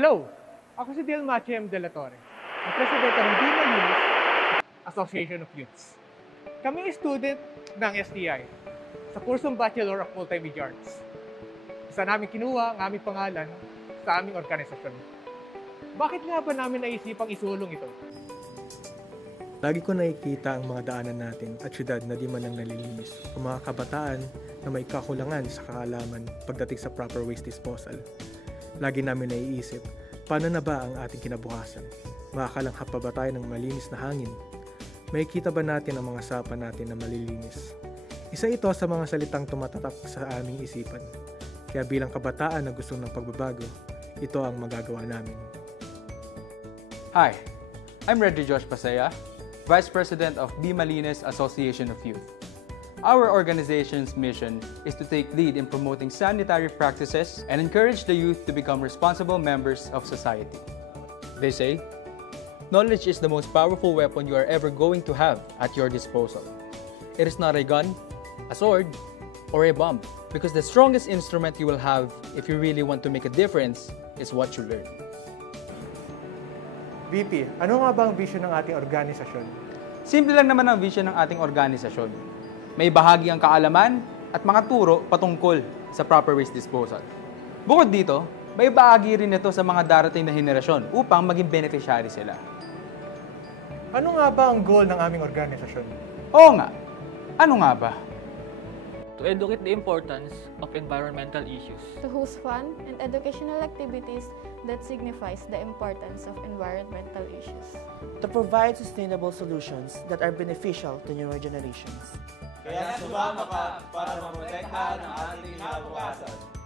Hello! Ako si Delmache M. De La Torre, ang presidente ng Di Malinis Association of Youths. Kami ay student ng STI sa kursong Bachelor of Multimedia Arts. Isa namin kinuha ang aming pangalan sa aming organisasyon. Bakit nga ba namin naisipang isulong ito? Lagi ko nakikita ang mga daanan natin at syudad na di man lang nalilinis o mga kabataan na may kakulangan sa kaalaman pagdating sa proper waste disposal. Lagi namin naiisip, paano na ba ang ating kinabukasan? Makakalanghap pa ba tayo ng malinis na hangin? Makikita ba natin ang mga sapa natin na malilinis? Isa ito sa mga salitang tumatatak sa aming isipan. Kaya bilang kabataan na gusto ng pagbabago, ito ang magagawa namin. Hi, I'm Reggie Josh Pasaya, Vice President of Di Malinis Association of Youth. Our organization's mission is to take lead in promoting sanitary practices and encourage the youth to become responsible members of society. They say, knowledge is the most powerful weapon you are ever going to have at your disposal. It is not a gun, a sword, or a bomb, because the strongest instrument you will have if you really want to make a difference is what you learn. VP, ano nga ba ang vision ng ating organisasyon? Simple lang naman ang vision ng ating organisasyon. May bahagi ang kaalaman at mga turo patungkol sa proper waste disposal. Bukod dito, may bahagi rin ito sa mga darating na henerasyon upang maging beneficiary sila. Ano nga ba ang goal ng aming organisasyon? Oo nga. Ano nga ba? To educate the importance of environmental issues. To host fun and educational activities that signifies the importance of environmental issues. To provide sustainable solutions that are beneficial to newer generations. Kaya sumama ka para maprotektahan ang ating kinabukasan.